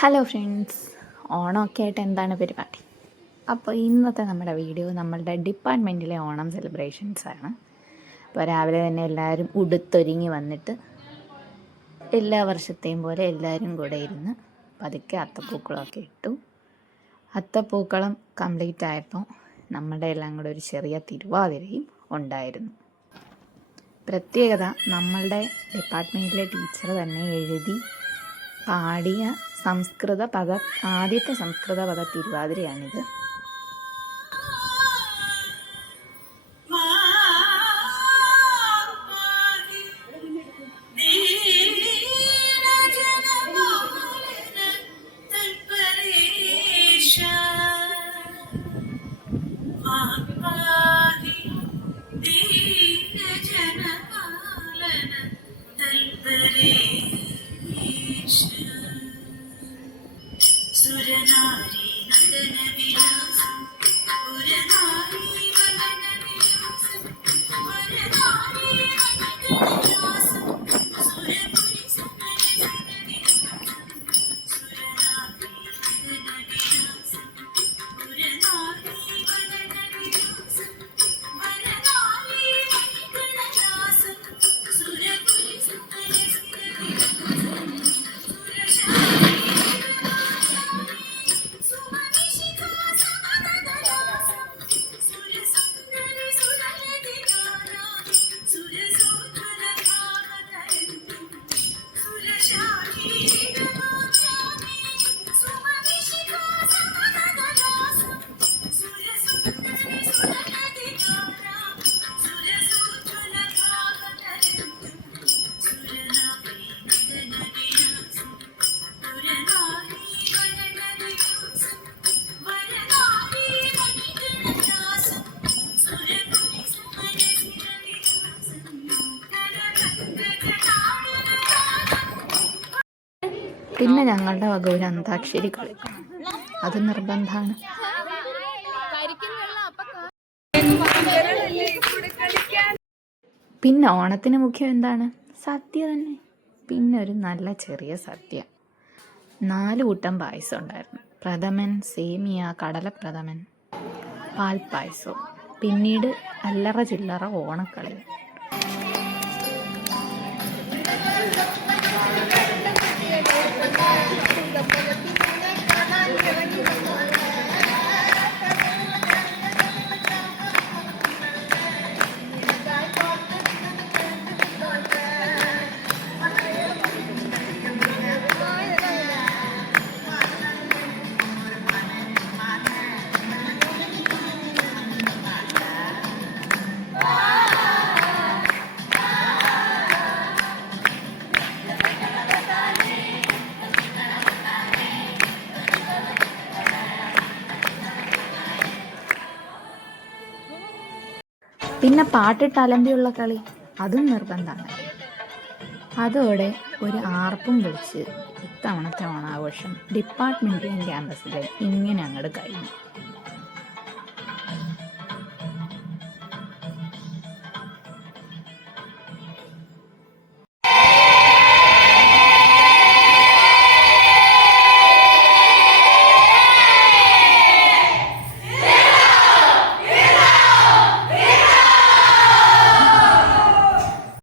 Hello friends, ഓണമൊക്കെ ആയിട്ട് എന്താണ് പരിപാടി? അപ്പോൾ ഇന്നത്തെ നമ്മുടെ വീഡിയോ നമ്മളുടെ ഡിപ്പാർട്ട്മെൻറ്റിലെ ഓണം സെലിബ്രേഷൻസാണ്. അപ്പോൾ രാവിലെ തന്നെ എല്ലാവരും ഉടുത്തൊരുങ്ങി വന്നിട്ട് എല്ലാ വർഷത്തെയും പോലെ എല്ലാവരും കൂടെ ഇരുന്ന് പതുക്കെ അത്തപ്പൂക്കളമൊക്കെ ഇട്ടു. അത്തപ്പൂക്കളം കംപ്ലീറ്റ് ആയപ്പോൾ നമ്മുടെ എല്ലാം കൂടെ ഒരു ചെറിയ തിരുവാതിരയും ഉണ്ടായിരുന്നു. പ്രത്യേകത, നമ്മളുടെ ഡിപ്പാർട്ട്മെൻറ്റിലെ ടീച്ചർ തന്നെ എഴുതി പാടിയ ആദ്യത്തെ സംസ്കൃത പദ തിരുവാതിരയാണിത്. പിന്നെ ഞങ്ങളുടെ വക ഒരു അന്താക്ഷരി കളിക്കണം, അത് നിർബന്ധമാണ്. പിന്നെ ഓണത്തിന് മുഖ്യം എന്താണ്? സദ്യ തന്നെ. പിന്നെ ഒരു നല്ല ചെറിയ സദ്യ. 4 കൂട്ടം പായസം ഉണ്ടായിരുന്നു. പ്രഥമൻ, സേമിയ, കടലപ്രഥമൻ, പാൽപ്പായസവും. പിന്നീട് അല്ലറ ചില്ലറ ഓണക്കളികൾ. പിന്നെ പാട്ടിട്ട് അലമ്പിയുള്ള കളി, അതും നിർബന്ധമാണ്. അതോടെ ഒരു ആർപ്പും വിളിച്ച് ഇത്തവണത്തെ ഓണാഘോഷം ഡിപ്പാർട്ട്മെൻറ്റൽ ക്യാമ്പസിൽ ഇങ്ങനെ അങ്ങോട്ട് കഴിഞ്ഞു.